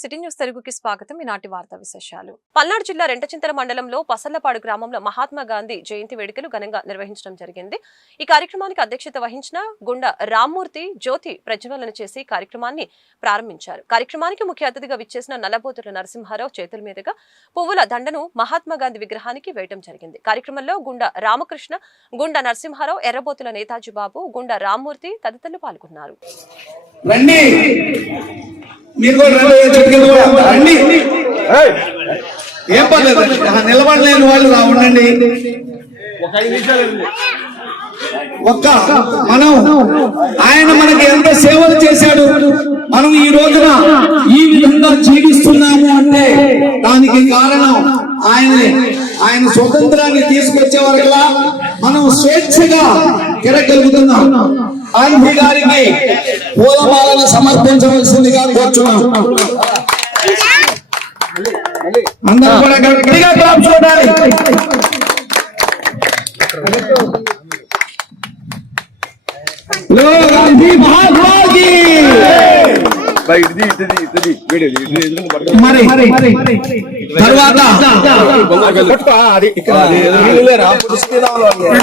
City news తెలుగుకి స్వాగతం. ఈనాటి వార్తా విశేషాలు. పల్నాడు జిల్లా రెంటచింతల మండలంలో పసల్లపాడు గ్రామంలో మహాత్మా గాంధీ జయంతి వేడుకలు ఘనంగా నిర్వహించడం జరిగింది. ఈ కార్యక్రమానికి అధ్యక్షత వహించిన గుండా రామ్మూర్తి జ్యోతి ప్రజ్వలన చేసి కార్యక్రమాన్ని ప్రారంభించారు. కార్యక్రమానికి ముఖ్య అతిథిగా విచ్చేసిన నల్లబోతుల నరసింహారావు చేతుల మీదుగా పువ్వుల దండను మహాత్మా గాంధీ విగ్రహానికి వేయడం జరిగింది. కార్యక్రమంలో గుండా రామకృష్ణ గుండా నరసింహారావు ఎర్రబోతుల నేతాజీ బాబు గుండా రామ్మూర్తి తదితరులు పాల్గొన్నారు. రండి. మీరు కూడా రండి చెట్టు కింద కూడా రండి. ఏం పర్లేదు. నిలబడలేని వాళ్ళు రా ఉండండి. ఒక్క మనం ఆయన మనకి ఎంత సేవలు చేశాడు మనం ఈ రోజున ఈ విధంగా జీవిస్తున్నాము అంటే దానికి కారణం ఆయనే. ఆయన స్వతంత్రాన్ని తీసుకొచ్చే వరకులా మనం స్వేచ్ఛగా తిరగలుగుతున్నాం గాంధీ గారికి పూలమాలను సమర్పించవలసిందిగా కోరుచున్నాం అందరూ కూడా గట్టిగా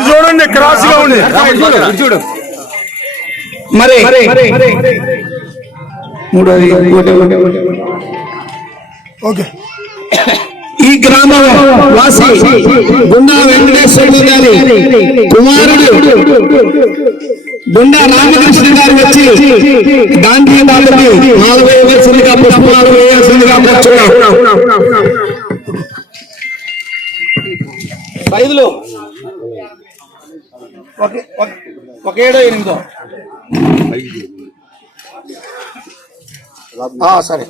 చూడండి క్రాస్గా ఉంది. చూడు మరి. మూడోది. ఓకే. ఈ గ్రామ వాసి గుండా వెంకటేశ్వర గారి కుమారుడు గుండా రామకృష్ణ గారు వచ్చి గాంధీ తాతకి మాలు వేయవలసిందిగా పుష్పాలు వేయవలసిందిగా కూర్చున్నాం ఐదులో. ఒకే ఒక ఏడో ఎనిమిదో సరే.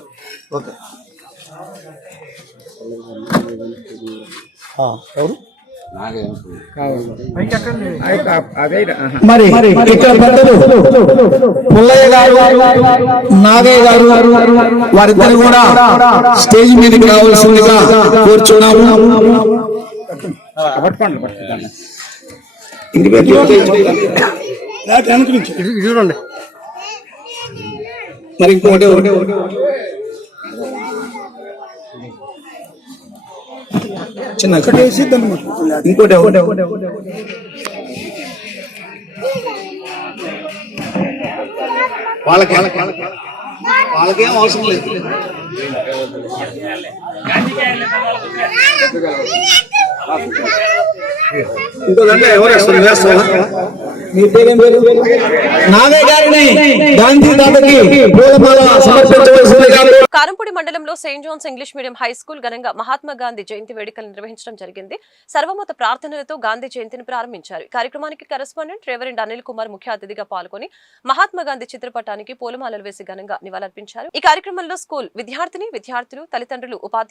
ఓకే. ఎవరు? మరి ఇక్కడ పెద్దలు పుల్లయ్య గారు నాగయ్య గారు వారిద్దరు కూడా స్టేజ్ మీదకి రావాల్సిందిగా కోరుచున్నాము. ఇంటి పేరు చూడండి. మరి ఇంకోటి చిన్న ఇంకోటి వాళ్ళకి వాళ్ళకేం అవసరం లేదు. ఇంకోదంటే ఎవరు వేస్తారు? వేస్తారా మీ పేరేం పేరు? నాగయ్య గారిని గాంధీ తాతకి పూలమాల సమర్పించవలసిందిగా కారంపూడి మండలంలో saint Johns English medium high school ఘనంగా మహాత్మా గాంధీ జయంతి వేడుకలు నిర్వహించడం జరిగింది. సర్వమత ప్రార్థనలతో గాంధీ జయంతిని ప్రారంభించారు. కార్యక్రమానికి కరెస్పాండెంట్ రెవరెండ్ అనిల్ కుమార్ ముఖ్య అతిథిగా పాల్గొని మహాత్మా గాంధీ చిత్రపటానికి పూలమాలలు వేసి ఘనంగా నివాళులర్పించారు. ఈ కార్యక్రమంలో స్కూల్ విద్యార్థిని విద్యార్థులు తల్లిదండ్రులు ఉపాధ్యాయులు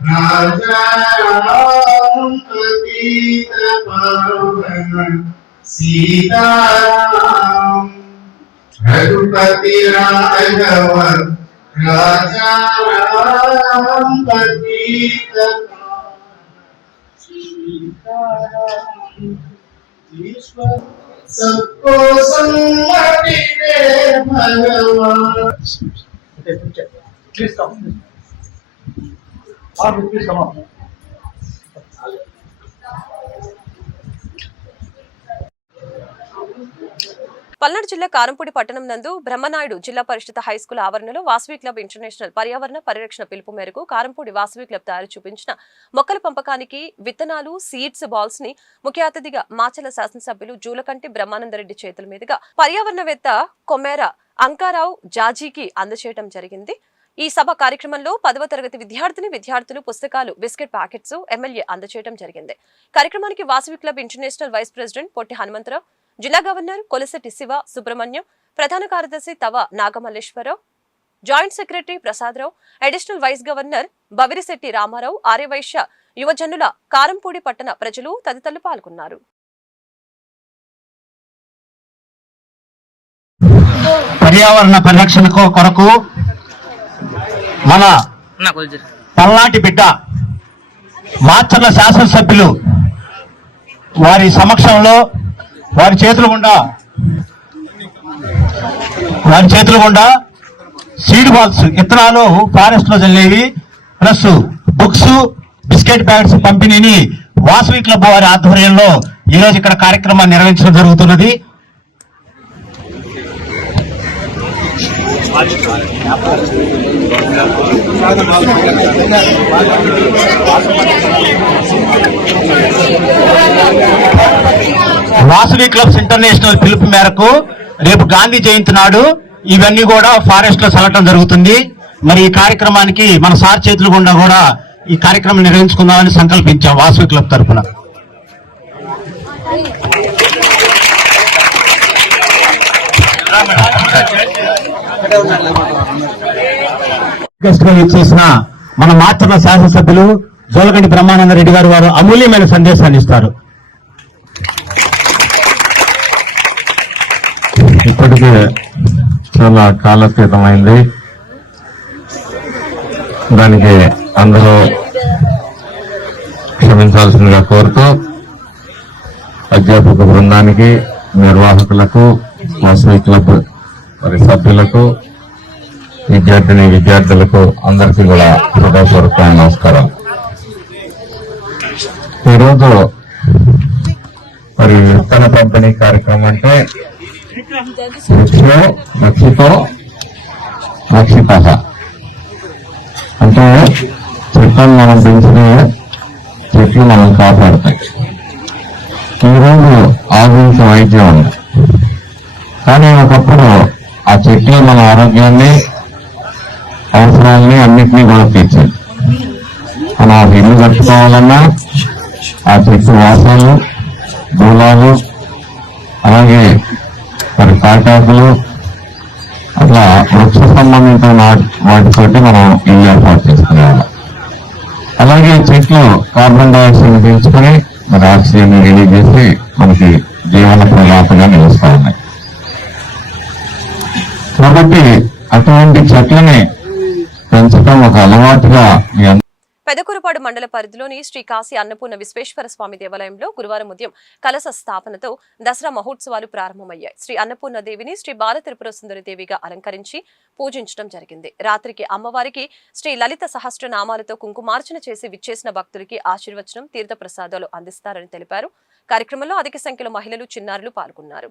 राजाराम पतित पावन सीताराम रघुपति राघव सबको सम्मति दे भगवान పల్నాడు జిల్లా కారంపూడి పట్టణం నందు బ్రహ్మనాయుడు జిల్లా పరిషత్ హై స్కూల్ ఆవరణలో వాసవి క్లబ్ ఇంటర్నేషనల్ పర్యావరణ పరిరక్షణ పిలుపు మేరకు కారంపూడి వాసవి క్లబ్ తయారు చూపించిన మొక్కల పంపకానికి విత్తనాలు సీడ్స్ బాల్స్ని ముఖ్య అతిథిగా మాచల శాసనసభ్యులు జూలకంటి బ్రహ్మానందరెడ్డి చేతుల మీదుగా పర్యావరణవేత్త కొమేర అంకారావు జాజీకి అందచేయటం జరిగింది. ఈ సభ కార్యక్రమంలో పదవ తరగతి విద్యార్థిని విద్యార్థులు పుస్తకాలు బిస్కెట్ ప్యాకెట్స్ ఎమ్మెల్యే అందజేయడం జరిగింది. కార్యక్రమానికి Vasavi club international vice president Potti Hanumantharao జిల్లా గవర్నర్ కొలసెట్టి శివ సుబ్రహ్మణ్యం ప్రధాన కార్యదర్శి తవ Nagamalleswararao joint secretary Prasadarao additional vice governor Bavirisetti Ramarao Aryavysya యువజనుల కారంపూడి పట్టణ ప్రజలు తదితరులు పాల్గొన్నారు. పర్యావరణ పరిరక్షణ కొరకు మన పల్నాటి బిడ్డ మాచర్ల శాసనసభ్యులు వారి సమక్షంలో వారి చేతుల గుండా వారి చేతుల గుండా సీడ్ బాల్స్ విత్తనాలు ఫారెస్ట్లో చల్లేవి ప్లస్ బుక్స్ బిస్కెట్ ప్యాకెట్స్ పంపిణీని వాసవి క్లబ్ వారి ఆధ్వర్యంలో ఈ రోజు ఇక్కడ కార్యక్రమాన్ని నిర్వహించడం జరుగుతున్నది. వాసవి క్లబ్స్ ఇంటర్నేషనల్ పిలుపు మేరకు రేపు గాంధీ జయంతి నాడు ఇవన్నీ కూడా ఫారెస్ట్లో చల్లటం జరుగుతుంది. మరి ఈ కార్యక్రమానికి మన సార్ చేతులు గుండా కూడా ఈ కార్యక్రమం నిర్వహించుకుందామని సంకల్పించాం వాసవి క్లబ్ తరఫున గెస్ట్గా ఇచ్చేసిన మన మాత్రమ శాసనసభ్యులు జోలగంటి బ్రహ్మానంద రెడ్డి గారు వారు అమూల్యమైన సందేశాన్ని ఇస్తారు. ఇప్పటికే చాలా కాలతీతమైంది దానికి అందరూ క్షమించాల్సిందిగా కోరుతూ అధ్యాపక బృందానికి నిర్వాహకులకు మా క్లబ్ మరి సభ్యులకు విద్యార్థిని విద్యార్థులకు అందరికీ కూడా హృదయపూర్వకమైన నమస్కారం. ఈరోజు మరి విత్తన పంపిణీ కార్యక్రమం అంటే వృక్షో రక్షితో అంటే చెట్లను మనం పెంచితే చెట్లు మనం కాపాడుతాయి. ఈరోజు ఆధునిక వైద్యం ఉంది. కానీ ఒకప్పుడు ఆ చెట్లు మన ఆరోగ్యాన్ని అవసరాలని అన్నింటినీ కూడా తీర్చేది మనం ఒక ఇల్లు కట్టుకోవాలన్నా ఆ చెట్టు వాసనలు దూలాలు అలాగే మరి కాటాకులు అట్లా వృక్ష సంబంధించిన వాటితోటి మనం ఇల్లు ఏర్పాటు చేసుకునేవాళ్ళం అలాగే చెట్లు కార్బన్ డైఆక్సైడ్ పీల్చుకొని మరి ఆక్సిజన్ రిలీజ్ చేసి మనకి జీవన ప్రదాతగా నిలుస్తా ఉన్నాయి. కాబట్టి అటువంటి చెట్లని పెంచడం ఒక అలవాటుగా పెదకూరుపాడు మండల పరిధిలోని శ్రీ కాశీ అన్నపూర్ణ విశ్వేశ్వర స్వామి దేవాలయంలో గురువారం ఉదయం కలశ స్థాపనతో దసరా మహోత్సవాలు ప్రారంభమయ్యాయి. శ్రీ అన్నపూర్ణ దేవిని శ్రీ బాల త్రిపుర సుందరి దేవిగా అలంకరించి పూజించడం జరిగింది. రాత్రికి అమ్మవారికి శ్రీ లలిత సహస్ర నామాలతో కుంకుమార్చన చేసి విచ్చేసిన భక్తులకి ఆశీర్వచనం తీర్థ ప్రసాదాలు అందిస్తారని తెలిపారు. కార్యక్రమంలో అధిక సంఖ్యలో మహిళలు చిన్నారులు పాల్గొన్నారు.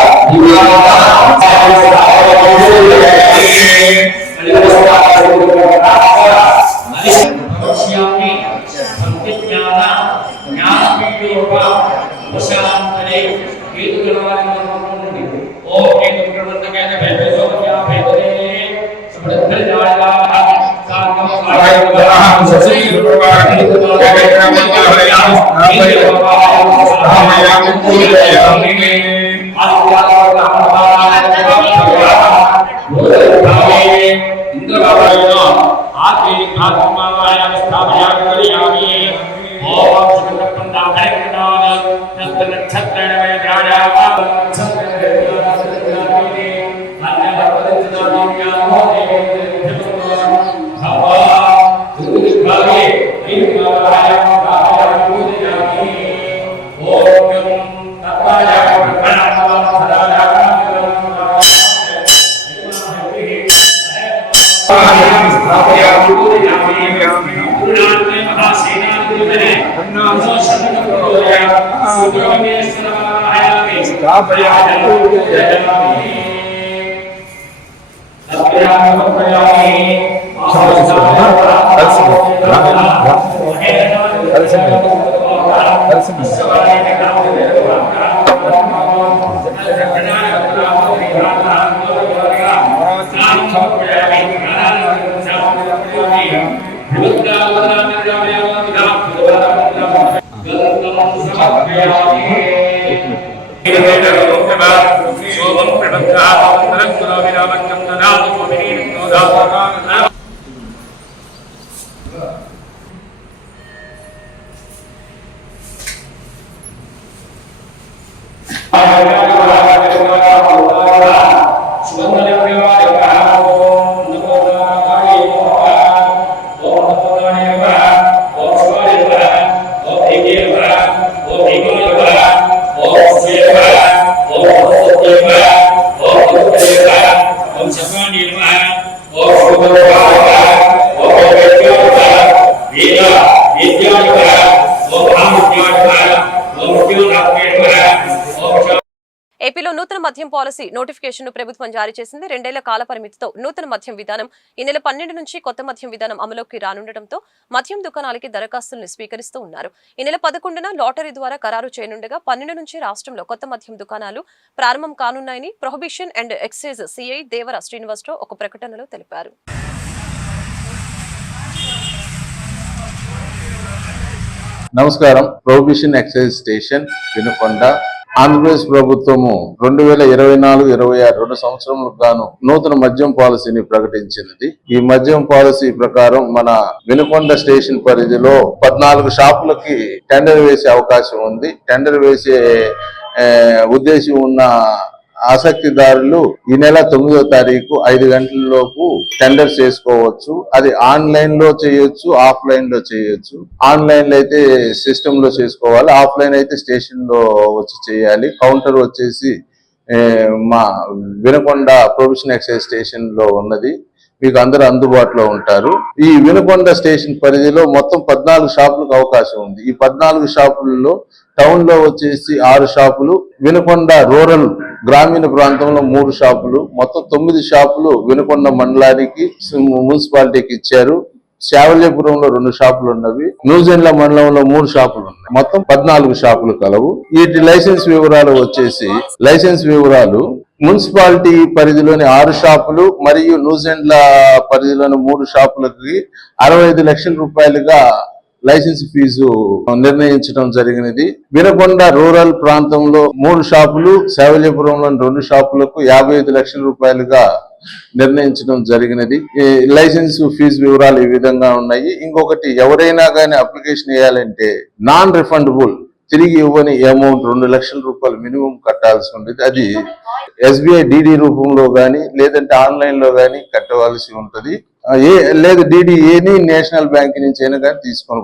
Thank you. أبيض మద్యం పాలసీ నోటిఫికేషన్ను ప్రభుత్వం జారీ చేసింది. రెండేళ్ళ కాల పరిమితితో నూతన మద్యం విధానం ఈ నెల పన్నెండు నుంచి కొత్త మద్యం విధానం అమలుకి రానుండటంతో మద్యం దుకాణాలకి దరఖాస్తులను స్వీకరిస్తూ ఉన్నారు. ఈ నెల పదకొండున లాటరీ ద్వారా ఖరారు చేయనుండగా పన్నెండు నుంచి రాష్ట్రంలో కొత్త మద్యం దుకాణాలు ప్రారంభం కానున్నాయని prohibition and excise CI Devara Srinivasarao ఒక ప్రకటనలో తెలిపారు. నమస్కారం. Prohibition excise station Vinukonda Andhra Pradesh ప్రభుత్వము రెండు వేల ఇరవై నాలుగు ఇరవై ఆరు రెండు సంవత్సరములకు గాను నూతన మద్యం పాలసీని ప్రకటించినది. ఈ మద్యం పాలసీ ప్రకారం మన వినుకొండ స్టేషన్ పరిధిలో పద్నాలుగు షాపులకి టెండర్ వేసే అవకాశం ఉంది. టెండర్ వేసే ఉద్దేశం ఉన్న ఆసక్తిదారులు ఈ నెల తొమ్మిదో తారీఖు ఐదు గంటల లోపు టెండర్ చేసుకోవచ్చు. అది ఆన్లైన్లో చేయొచ్చు ఆఫ్లైన్లో చేయొచ్చు. ఆన్లైన్లో అయితే సిస్టమ్లో చేసుకోవాలి ఆఫ్లైన్ అయితే స్టేషన్లో వచ్చి చేయాలి. కౌంటర్ వచ్చేసి మా వినకొండ ప్రొఫెషనల్ ఎక్సైజ్ స్టేషన్లో ఉన్నది. మీకు అందరూ అందుబాటులో ఉంటారు. ఈ వినుకొండ స్టేషన్ పరిధిలో మొత్తం పద్నాలుగు షాపులకు అవకాశం ఉంది. ఈ పద్నాలుగు షాపులలో టౌన్లో వచ్చేసి ఆరు షాపులు వినుకొండ రూరల్ గ్రామీణ ప్రాంతంలో మూడు షాపులు మొత్తం తొమ్మిది షాపులు వినుకొండ మండలానికి మున్సిపాలిటీకి ఇచ్చారు. శావల్యపురంలో రెండు షాపులు ఉన్నవి న్యూజిలాండ్ మండలంలో మూడు షాపులు ఉన్నాయి. మొత్తం పద్నాలుగు షాపులు కలవు. వీటి లైసెన్స్ వివరాలు వచ్చేసి లైసెన్స్ వివరాలు మున్సిపాలిటీ పరిధిలోని ఆరు షాపులు మరియు న్యూజిలాండ్ల పరిధిలోని మూడు షాపులకి అరవై ఐదు లక్షల రూపాయలుగా లైసెన్స్ ఫీజు నిర్ణయించడం జరిగినది. వినకొండ రూరల్ ప్రాంతంలో మూడు షాపులు శావల్యపురంలోని రెండు షాపులకు యాభై ఐదు లక్షల రూపాయలుగా నిర్ణయించడం జరిగినది. ఈ లైసెన్స్ ఫీజు వివరాలు ఈ విధంగా ఉన్నాయి. ఇంకొకటి ఎవరైనా కానీ అప్లికేషన్ వేయాలంటే నాన్ రిఫండబుల్ తిరిగి ఇవ్వని అమౌంట్ రెండు లక్షల రూపాయలు మినిమం కట్టాల్సి ఉండేది. అది ఎస్బీఐ డిడి రూపంలో గానీ లేదంటే ఆన్లైన్లో గానీ కట్టవలసి ఉంటుంది. ఏ లేదు డిడిఏని నేషనల్ బ్యాంక్ నుంచి అయినా కానీ తీసుకొని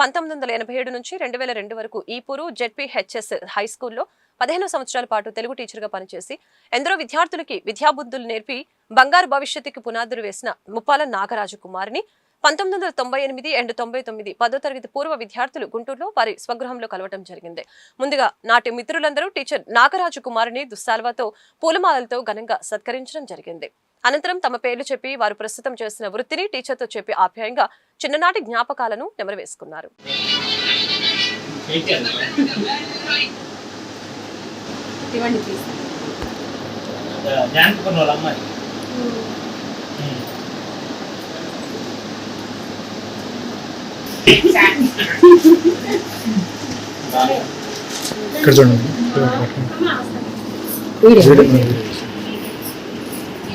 పంతొమ్మిది వందల ఎనభై ఏడు నుంచి రెండు వేల రెండు వరకు ఈపూరు జెడ్పీహెచ్ఎస్ హై స్కూల్లో పదిహేను సంవత్సరాల పాటు తెలుగు టీచర్గా పనిచేసి ఎందరో విద్యార్థులకి విద్యాబుద్ధులు నేర్పి బంగారు భవిష్యత్తుకి పునాదులు వేసిన ముప్పాల నాగరాజు కుమార్ని పంతొమ్మిది వందల తొంభై ఎనిమిది అండ్ తొంభై తొమ్మిది పదో తరగతి పూర్వ విద్యార్థులు గుంటూరులో వారి స్వగృహంలో కలవటం జరిగింది. ముందుగా నాటి మిత్రులందరూ టీచర్ నాగరాజు కుమారుని దుస్సాల్వాతో పూలమాలలతో ఘనంగా సత్కరించడం జరిగింది. అనంతరం తమ పేర్లు చెప్పి వారు ప్రస్తుతం చేస్తున్న వృత్తిని టీచర్తో చెప్పి ఆప్యాయంగా చిన్ననాటి జ్ఞాపకాలను నెమరవేసుకున్నారు. ఇక్కడ చూడండి.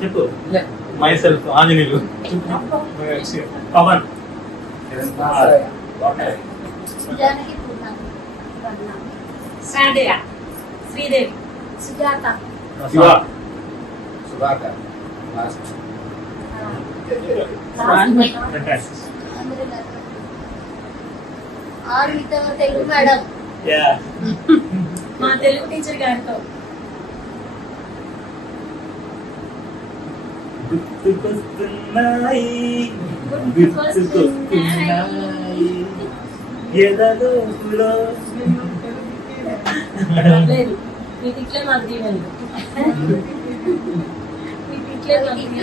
చెప్పు. Myself Anjaneyulu. Pavan Sridevi. Sujatha. Siva. Sudhakar last Telugu madam. Yeah. మా తెలుగు టీచర్ గారితో గుర్తుకొస్తున్నాయి గుర్తుకొస్తున్నాయి ఎదలోపులో లేదు మీ తిట్లే మాకు దీవెనలు మీ తిట్లే మాకు ఇల్లు దీవెనలు.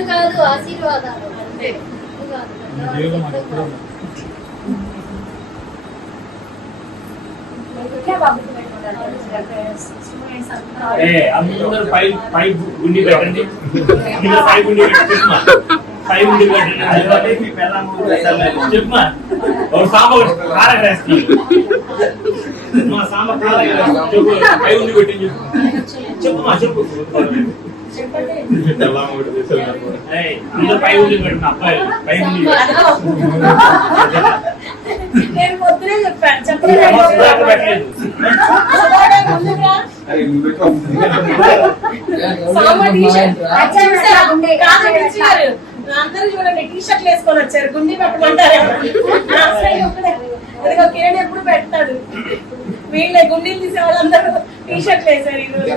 కాదు ఆశీర్వాదాలు అంతే ఇల్లు కాదు. ఏ అందరూ పై పై గుండి పెట్టండి ఇలా పై గుండి పెట్టి చెప్పుమా పై గుండి పెట్టండి అదే మీ పెళ్ళాం చెప్పుమా ఒక సాంబ కారక వేస్తున్నాడు మా సాంబ కారక వేస్తున్నాడు. చెప్పు పై గుండి పెట్టి చెప్పు. చెప్పుమా చెప్పు. చెప్పండి ఏయ్, అందరూ పై గుండి పెట్టిన అబ్బాయిలు పై గుండి అందరూ చూడండి టీ షర్ట్లు వేసుకొని వచ్చారు గుండి పెట్టమంటారు అదిగో కిరణ్ ఎప్పుడు పెడతాడు వీళ్ళే గుండీలు తీసే వాళ్ళందరూ టీ షర్ట్లు వేసారు ఈరోజు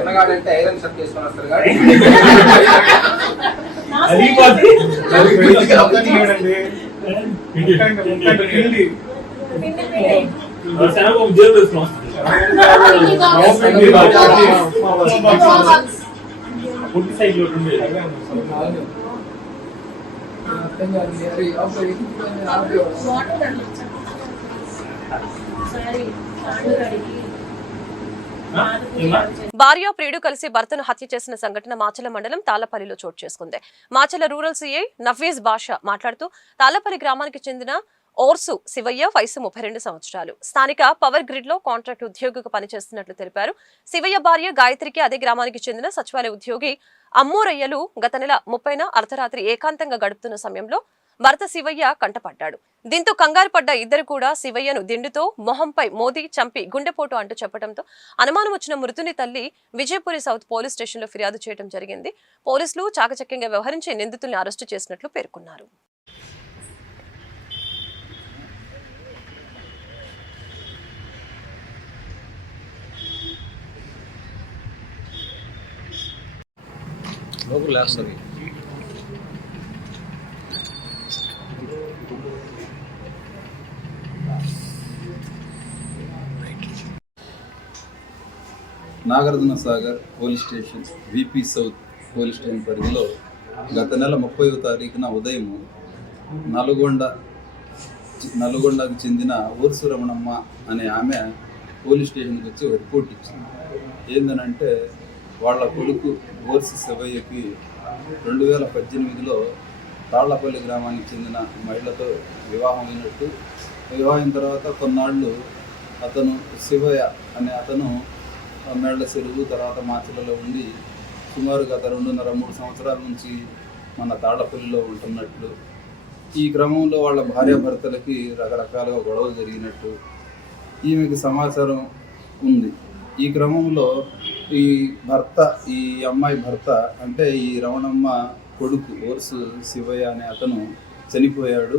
భార్య ప్రియుడు కలిసి భర్తను హత్య చేసిన సంఘటన మాచల మండలం తాళపల్లిలో చోటు చేసుకుంది. మాచల రూరల్ సీఐ నఫీజ్ బాషా మాట్లాడుతూ తాళపల్లి గ్రామానికి చెందిన ఓర్సు శివయ్య వయసు ముప్పై రెండు సంవత్సరాలు. స్థానిక పవర్ గ్రిడ్లో కాంట్రాక్ట్ ఉద్యోగిగా పనిచేస్తున్నట్లు తెలిపారు. శివయ్య భార్య గాయత్రికి అదే గ్రామానికి చెందిన సచివాలయ ఉద్యోగి అమ్మూరయ్యలు గత నెల ముప్పైన అర్ధరాత్రి ఏకాంతంగా గడుపుతున్న సమయంలో భర్త శివయ్య కంటపడ్డాడు. దీంతో కంగారు పడ్డ ఇద్దరు కూడా శివయ్యను దిండుతో మొహంపై మోదీ చంపి గుండెపోటు అంటూ చెప్పడంతో అనుమానం వచ్చిన మృతుని తల్లి విజయపురి సౌత్ పోలీస్ స్టేషన్లో ఫిర్యాదు చేయడం జరిగింది. పోలీసులు చాకచక్యంగా వ్యవహరించి నిందితుల్ని అరెస్టు చేసినట్లు పేర్కొన్నారు. Nagarjuna Sagar police station VP south police station పరిధిలో గత నెల ముప్పైవ తారీఖున ఉదయం నల్గొండ నల్గొండకు చెందిన ఊర్సు రమణమ్మ అనే ఆమె పోలీస్ స్టేషన్కి వచ్చి రిపోర్ట్ ఇచ్చింది. ఏందనంటే వాళ్ళ కొడుకు బోర్సి శివయ్యకి రెండు వేల పద్దెనిమిదిలో తాళ్ళపల్లి గ్రామానికి చెందిన మహిళతో వివాహం అయినట్టు వివాహం తర్వాత కొన్నాళ్ళు అతను శివయ్య అనే అతను మేళ్ళ చెరువు తర్వాత మాచలలో ఉండి సుమారు గత రెండున్నర మూడు సంవత్సరాల నుంచి మన తాళ్ళపల్లిలో ఉంటున్నట్లు. ఈ క్రమంలో వాళ్ళ భార్యాభర్తలకి రకరకాలుగా గొడవలు జరిగినట్టు ఈమెకి సమాచారం ఉంది. ఈ క్రమంలో ఈ భర్త ఈ అమ్మాయి భర్త అంటే ఈ రవణమ్మ కొడుకు ఓర్సు శివయ్య అనే అతను చనిపోయాడు.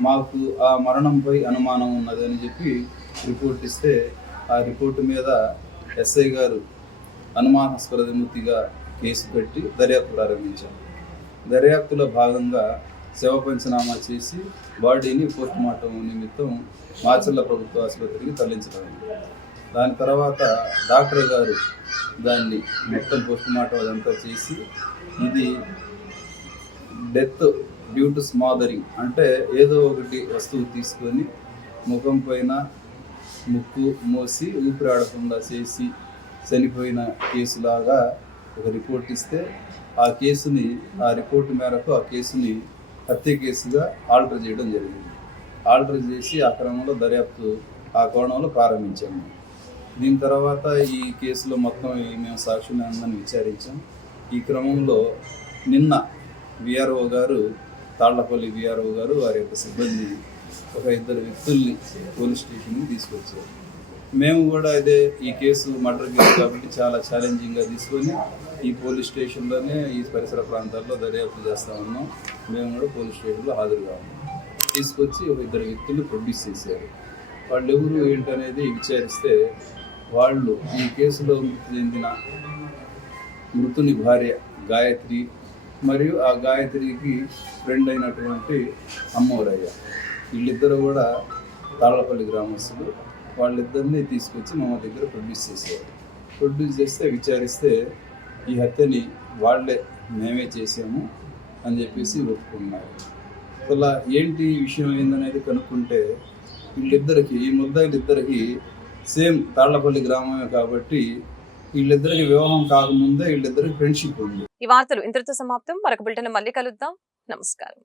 మాకు ఆ మరణంపై అనుమానం ఉన్నదని చెప్పి రిపోర్ట్ ఇస్తే ఆ రిపోర్టు మీద ఎస్ఐ గారు అనుమానాస్పద విముక్తిగా కేసు పెట్టి దర్యాప్తు ప్రారంభించారు. దర్యాప్తులో భాగంగా శవ పంచనామా చేసి బాడీని పోస్ట్ మార్టం నిమిత్తం మాచర్ల ప్రభుత్వ ఆసుపత్రికి తరలించడం దాని తర్వాత డాక్టర్ గారు దాన్ని మొత్తం పోస్ట్ మార్టం అదంతా చేసి ఇది డెత్ డ్యూ టు స్మాదరింగ్ అంటే ఏదో ఒకటి వస్తువు తీసుకొని ముఖం పైన ముక్కు మోసి ఊపిరాడకుండా చేసి చనిపోయిన కేసులాగా ఒక రిపోర్ట్ ఇస్తే ఆ కేసుని ఆ రిపోర్ట్ మేరకు ఆ కేసుని హత్య కేసుగా ఆల్టర్ చేయడం జరిగింది. ఆల్టర్ చేసి ఆ క్రమంలో దర్యాప్తు ఆ కోణంలో ప్రారంభించాము. దీని తర్వాత ఈ కేసులో మొత్తం మేము సాక్షులు అందరిని విచారించాం. ఈ క్రమంలో నిన్న విఆర్ఓ గారు తాళ్ళపల్లి విఆర్ఓ గారు వారి యొక్క సిబ్బంది ఒక ఇద్దరు వ్యక్తుల్ని పోలీస్ స్టేషన్కి తీసుకొచ్చారు. మేము కూడా అదే ఈ కేసు మర్డర్ కేసు కాబట్టి చాలా ఛాలెంజింగ్గా తీసుకొని ఈ పోలీస్ స్టేషన్లోనే ఈ పరిసర ప్రాంతాల్లో దర్యాప్తు చేస్తా ఉన్నాం. మేము కూడా పోలీస్ స్టేషన్లో హాజరుగా ఉన్నాం. తీసుకొచ్చి ఒక ఇద్దరు వ్యక్తులు ప్రొడ్యూస్ చేశారు. వాళ్ళు ఎవరు ఏంటనేది విచారిస్తే వాళ్ళు ఈ కేసులో మృతి చెందిన మృతుని భార్య గాయత్రి మరియు ఆ గాయత్రికి ఫ్రెండ్ అయినటువంటి అమ్మోరయ్య. వీళ్ళిద్దరూ కూడా తాళ్ళపల్లి గ్రామస్తులు. వాళ్ళిద్దరిని తీసుకొచ్చి మా దగ్గర ప్రొడ్యూస్ చేసేవారు ప్రొడ్యూస్ చేస్తే విచారిస్తే ఈ హత్యని వాళ్ళే మేమే చేసాము అని చెప్పేసి ఒప్పుకున్నారు. అలా ఏంటి విషయం ఏందనేది కనుక్కుంటే వీళ్ళిద్దరికి ఈ ముద్దాయిలిద్దరికి సేమ్ తాళ్ళపల్లి గ్రామమే కాబట్టి వీళ్ళిద్దరికి వివాహం కాకముందే వీళ్ళిద్దరికి ఫ్రెండ్షిప్ ఉంది. ఈ వార్తలు ఇంతటితో సమాప్తం. మరొక బిల్టన్ మళ్ళీ కలుద్దాం. నమస్కారం.